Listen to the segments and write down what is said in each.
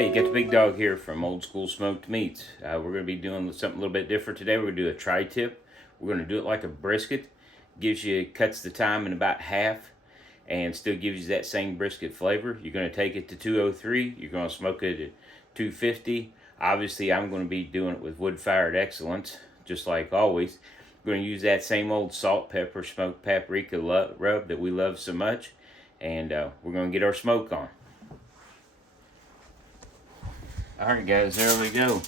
Hey, you got the Big Dog here from Old School Smoked Meats. We're going to be doing something a little bit different today. We're going to do a tri-tip. We're going to do it like a brisket. Cuts the time in about half and still gives you that same brisket flavor. You're going to take it to 203. You're going to smoke it at 250. Obviously, I'm going to be doing it with wood-fired excellence, just like always. We're going to use that same old salt, pepper, smoked paprika rub that we love so much. And we're going to get our smoke on. Alright guys, there we go.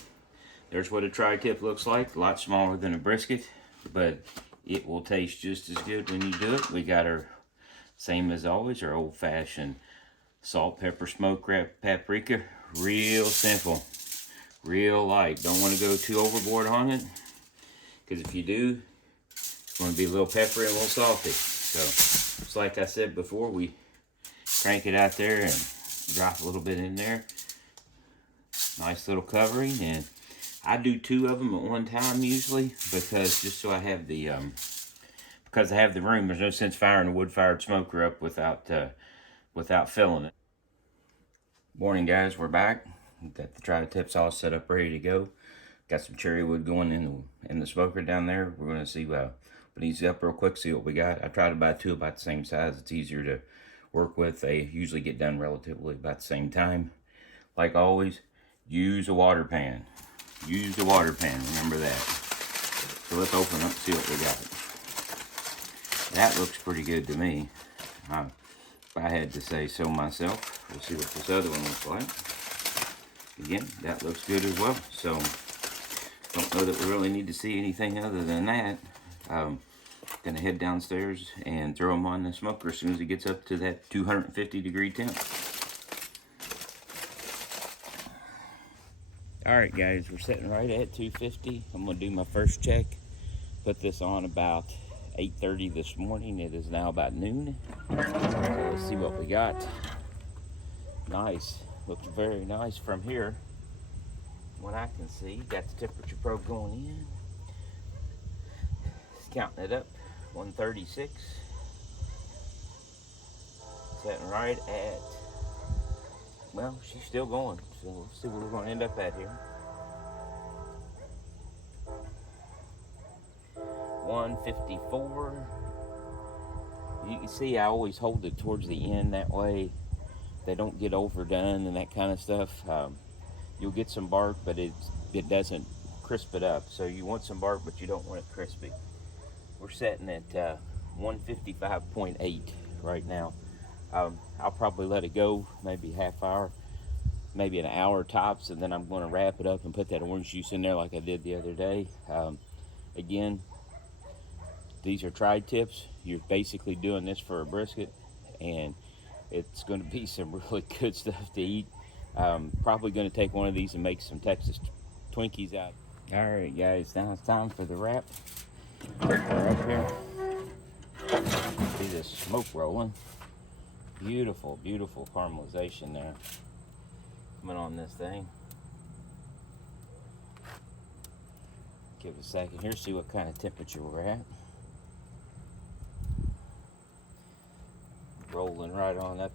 There's what a tri-tip looks like. A lot smaller than a brisket, but it will taste just as good when you do it. We got our, same as always, our old-fashioned salt, pepper, smoked paprika. Real simple, real light. Don't want to go too overboard on it, because if you do, it's going to be a little peppery and a little salty. So, just like I said before, we crank it out there and drop a little bit in there. Nice little covering, and I do 2 of them at one time usually, because just so I have the because I have the room. There's no sense firing a wood-fired smoker up without filling it. Morning guys, we're back. Got the tri-tips all set up, ready to go. Got some cherry wood going in the smoker down there. We're gonna see put these up real quick, see what we got. I tried to buy 2 about the same size. It's easier to work with. They usually get done relatively about the same time. Like always, use a water pan. Use the water pan, remember that. So let's open up and see what we got. That looks pretty good to me. If I had to say so myself. We'll see what this other one looks like. Again, that looks good as well. So, don't know that we really need to see anything other than that. Gonna head downstairs and throw them on the smoker as soon as it gets up to that 250-degree temp. Alright guys, we're sitting right at 250. I'm going to do my first check. Put this on about 8:30 this morning. It is now about noon. So let's see what we got. Nice. Looks very nice from here. What I can see, got the temperature probe going in. Just counting it up. 136. Sitting right at, well, she's still going, so we'll see where we're going to end up at here. 154. You can see I always hold it towards the end, that way they don't get overdone and that kind of stuff. You'll get some bark, but it doesn't crisp it up. So you want some bark, but you don't want it crispy. We're setting at 155.8 right now. I'll probably let it go maybe half hour, maybe an hour tops, and then I'm going to wrap it up and put that orange juice in there like I did the other day. Again, these are tri-tips. You're basically doing this for a brisket, and it's going to be some really good stuff to eat. Probably going to take one of these and make some Texas Twinkies out. All right, guys, now it's time for the wrap. Put her up here. See this smoke rolling. Beautiful, beautiful caramelization there coming on this thing. Give it a second here, see what kind of temperature we're at. Rolling right on up,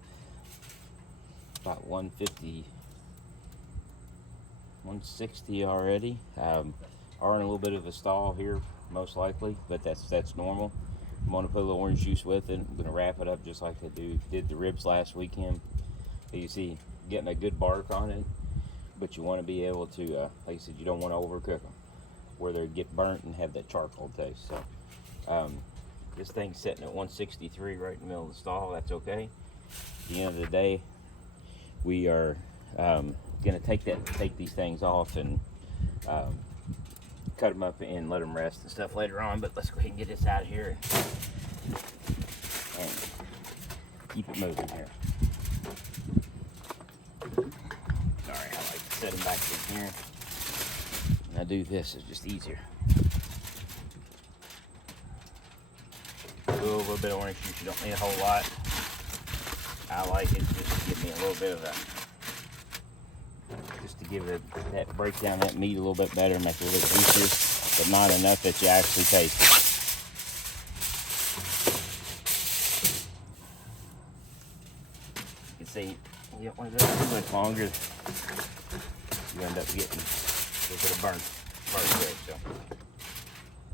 about 150, 160 already. Are in a little bit of a stall here, most likely, but that's normal. I'm going to put a little orange juice with it. I'm going to wrap it up just like I did the ribs last weekend. You see, getting a good bark on it, but you want to be able to, like I said, you don't want to overcook them where they get burnt and have that charcoal taste. So this thing's sitting at 163 right in the middle of the stall. That's okay. At the end of the day, we are going to take these things off and cut them up and let them rest and stuff later on. But let's go ahead and get this out of here and keep it moving here. Alright, I like to set them back in here. When I do this, it's just easier. A little bit of orange juice, you don't need a whole lot. I like it just to give me a little bit of just to give it that, break down that meat a little bit better, make it a little bit juicier, but not enough that you actually taste it. You can see, you don't want to go too much longer. you end up getting a little bit of burnt there. So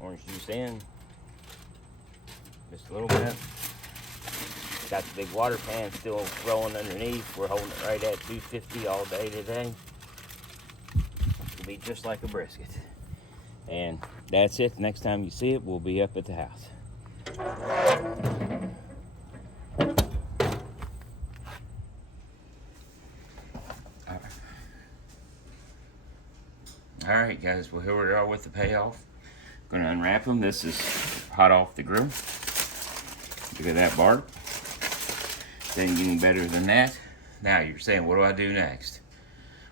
orange juice in, just a little bit. Got the big water pan still rolling underneath. We're holding it right at 250 all day today. It'll be just like a brisket. And that's it. Next time you see it, we'll be up at the house. Alright guys, well here we are with the payoff. Gonna unwrap them. This is hot off the grill. Look at that bark. Doesn't get any better than that. Now you're saying, what do I do next?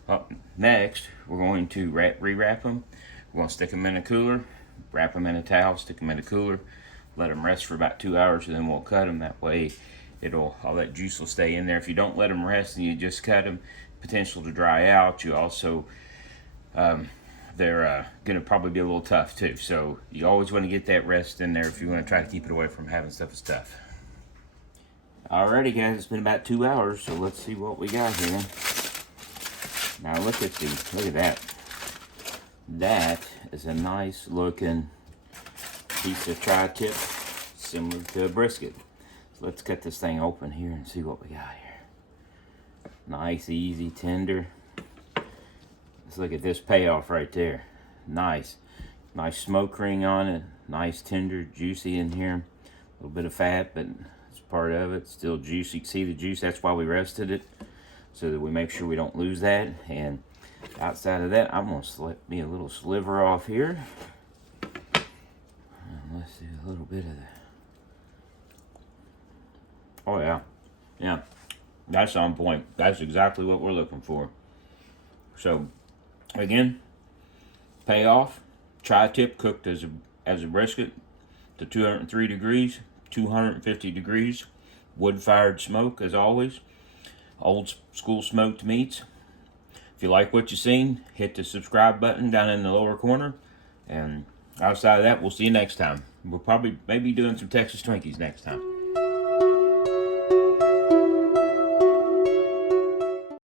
Well, next we're going to re-wrap them. We're going to stick them in a cooler, wrap them in a towel, stick them in a cooler, let them rest for about 2 hours, and then we'll cut them. That way all that juice will stay in there. If you don't let them rest and you just cut them, potential to dry out. You also they're going to probably be a little tough too. So you always want to get that rest in there if you want to try to keep it away from having stuff that's tough. Alrighty guys, it's been about 2 hours, so let's see what we got here. Now look at that. That is a nice looking piece of tri-tip, similar to a brisket. So let's cut this thing open here and see what we got here. Nice, easy, tender. Let's look at this payoff right there. Nice smoke ring on it. Nice, tender, juicy in here. A little bit of fat, but it's part of it. Still juicy. You can see the juice. That's why we rested it, so that we make sure we don't lose that. And outside of that, I'm gonna slip me a little sliver off here. And let's do a little bit of that. Oh yeah, that's on point. That's exactly what we're looking for. So again, payoff, tri-tip cooked as a brisket to 203 degrees, 250 degrees, wood-fired smoke as always. Old school smoked meats. If you like what you've seen, hit the subscribe button down in the lower corner. And outside of that, we'll see you next time. We'll maybe doing some Texas Twinkies next time.